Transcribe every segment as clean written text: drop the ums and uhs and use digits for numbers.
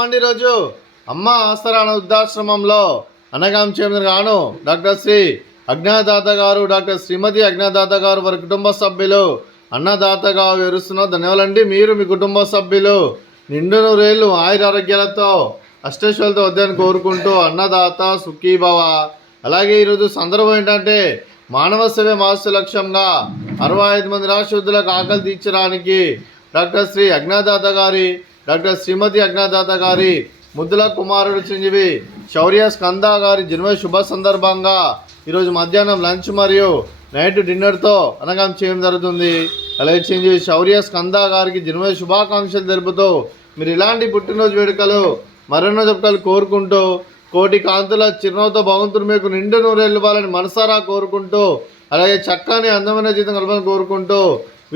మంది రోజు అమ్మ ఆసరాన వృద్ధాశ్రమంలో అనగాం గాను డాక్టర్ శ్రీ అజ్ఞాదాత గారు, డాక్టర్ శ్రీమతి అజ్ఞాదాత గారు వారి కుటుంబ సభ్యులు అన్నదాతగా వివరిస్తున్న ధన్యవాదాలండి. మీరు మీ కుటుంబ సభ్యులు నిండు నూరేళ్ళు ఆయురారోగ్యాలతో అష్టైశ్వర్యాలతో వద్దని కోరుకుంటూ అన్నదాత సుఖీభవ. అలాగే ఈరోజు సందర్భం ఏంటంటే మానవ సేవే మాస లక్ష్యంగా 65 మంది రాష్ట్రయుద్ధులకు ఆకలి తీర్చడానికి డాక్టర్ శ్రీ అజ్ఞాదాత గారి, డాక్టర్ శ్రీమతి అజ్ఞాదాత గారి ముద్దుల కుమారుడు చిరంజీవి శౌర్య స్కంద గారి జన్మ శుభ సందర్భంగా ఈరోజు మధ్యాహ్నం లంచ్ మరియు నైట్ డిన్నర్తో అనగాం చేయడం జరుగుతుంది. అలాగే చిరంజీవి శౌర్య స్కంద గారికి జన్మ శుభాకాంక్షలు తెలుపుతూ మీరు ఇలాంటి పుట్టినరోజు వేడుకలు మరెన్నో జరుపుకలు కోరుకుంటూ కోటి కాంతుల చిరునవ్వుతో భగవంతుడు మీకు నిండు నూరేళ్ళు ఇవ్వాలని మనసారా కోరుకుంటూ అలాగే చక్కని అందమైన జీవితం కలపాలని కోరుకుంటూ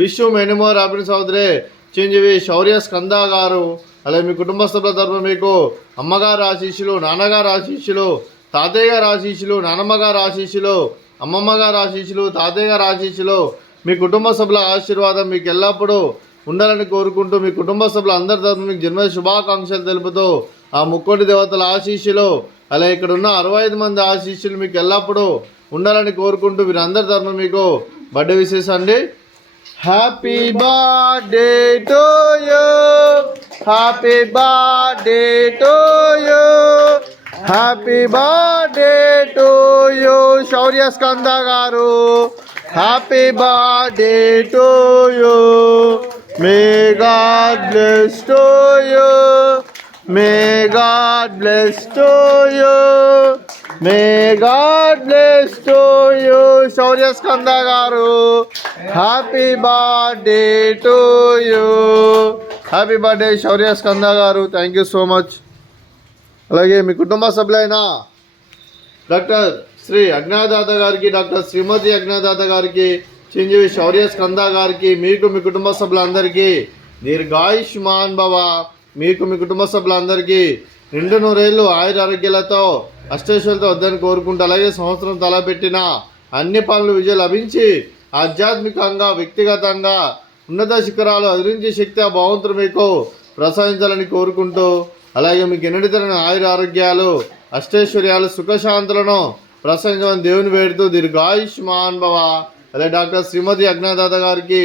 wish you many more happiness అవుతురే చిరంజీవి శౌర్య స్కంద గారు. అలాగే మీ కుటుంబ సభ్యుల తరఫున మీకు అమ్మగారు ఆశీస్సులు, నాన్నగారు ఆశీస్సులు, తాతయ్య గారు ఆశీస్సులు, నానమ్మ గారు ఆశీస్సులు, అమ్మమ్మ గారు ఆశీస్సులు, తాతయ్య గారు ఆశీస్సులు, మీ కుటుంబ సభ్యుల ఆశీర్వాదం మీకు ఎల్లప్పుడూ ఉండాలని కోరుకుంటూ మీ కుటుంబ సభ్యుల అందరి తరఫున మీకు జన్మ శుభాకాంక్షలు తెలుపుతూ ఆ ముక్కోటి దేవతల ఆశీస్సులు అలాగే ఇక్కడ ఉన్న 65 మంది ఆశీస్సులు మీకు ఎల్లప్పుడూ ఉండాలని కోరుకుంటూ వీరందరి తరఫున మీకు బర్త్డే విషెస్ అండి. Happy birthday to you, happy birthday to you, happy birthday to you Shaurya Skanda garu. Happy birthday to you, may God bless to you, may God bless to you, may God bless to you Shaurya Skanda garu. Happy birthday to you, happy birthday Shaurya Skanda garu. Thank you so much. అలాగే మీ కుటుంబ సభ్యులైన doctor Shri అజ్ఞాదాత గారికి, doctor శ్రీమతి అజ్ఞాదాత గారికి, చిరంజీవి శౌర్య స్కంద గారికి, మీకు మీ కుటుంబ సభ్యులందరికీ దీర్ఘాయుష్మాన్ భవ. మీకు మీ కుటుంబ సభ్యులందరికీ నిండు నూరేళ్ళు ఆయుర ఆరోగ్యాలతో అష్టైశ్వర్యాలతో వద్దని కోరుకుంటూ అలాగే సంవత్సరం తలపెట్టిన అన్ని పనులు విజయం లభించి ఆధ్యాత్మికంగా వ్యక్తిగతంగా ఉన్నత శిఖరాలు అధిరించే శక్తి ఆ భగవంతుడు మీకు ప్రసాదించాలని కోరుకుంటూ అలాగే మీకు ఎన్నటి తరని ఆయుర ఆరోగ్యాలు అష్టైశ్వర్యాలు సుఖశాంతులను ప్రసాదించమని దేవుని వేడుతూ దీర్ఘాయుష్మాన్ భవ. అలాగే డాక్టర్ శ్రీమతి అజ్ఞాదాత గారికి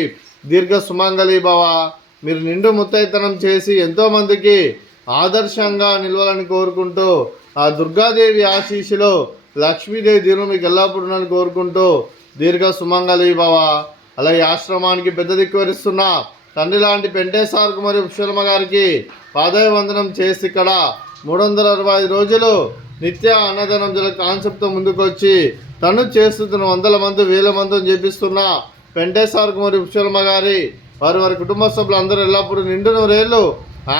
దీర్ఘ సుమంగళి భవ. మీరు నిండు ముత్తైతనం చేసి ఎంతోమందికి ఆదర్శంగా నిలవాలని కోరుకుంటూ ఆ దుర్గాదేవి ఆశీస్సులో లక్ష్మీదేవి దీవులు మీకు ఎల్లప్పుడూ ఉండాలని కోరుకుంటూ దీర్ఘ సుమంగళి భవ. అలాగే ఆశ్రమానికి పెద్ద దిక్కువరిస్తున్న తండ్రి లాంటి పెంటేసార్కు మరియు పుష్పలమ్మ గారికి పాదాభివందనం చేసి ఇక్కడ 365 రోజులు నిత్య అన్నదానం జల కాన్సెప్ట్తో ముందుకు వచ్చి తను చేస్తున్న 100 మంది 1000 మందిని చేపిస్తున్న పెంటేసార్కు మరియు పుష్పలమ్మ గారి వారి కుటుంబ సభ్యులు అందరూ ఎల్లప్పుడూ నిండు నూరేళ్ళు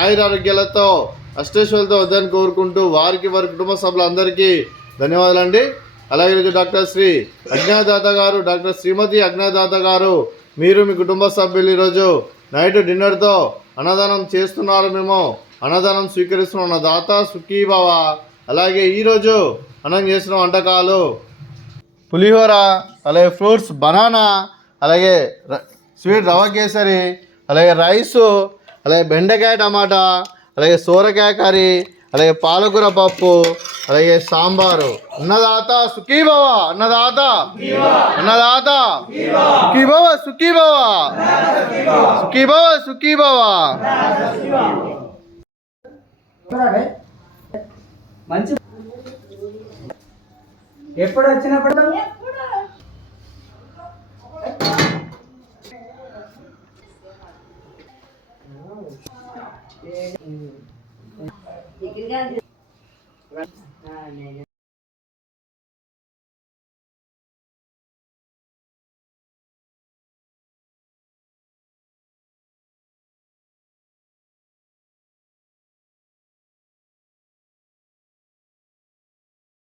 ఆయురారోగ్యాలతో అష్టైశ్వర్యాలతో వద్దని కోరుకుంటూ వారికి వారి కుటుంబ సభ్యులందరికీ ధన్యవాదాలండి. అలాగే ఈరోజు డాక్టర్ శ్రీ అజ్ఞాదాత గారు, డాక్టర్ శ్రీమతి అజ్ఞాదాత గారు, మీరు మీ కుటుంబ సభ్యులు ఈరోజు నైట్ డిన్నర్తో అన్నదానం చేస్తున్నారు. మేము అన్నదానం స్వీకరిస్తున్న దాత సుఖీభవ. అలాగే ఈరోజు అన్నం చేసిన వంటకాలు పులిహోర, అలాగే ఫ్రూట్స్ బనానా, అలాగే స్వీట్ రవ కేసరి, అలాగే రైసు, అలాగే బెండకాయ టమాటా, అలాగే సోరకాయ కర్రీ, అలాగే పాలకూర పప్పు, అలాగే సాంబారు. అన్నదాత సుఖీభవ, అన్నదాత అన్నదాత సుఖీభవ, సుఖీభవ, సుఖీభవ, సుఖీభవ. మంచి ఎప్పుడు వచ్చినప్పుడు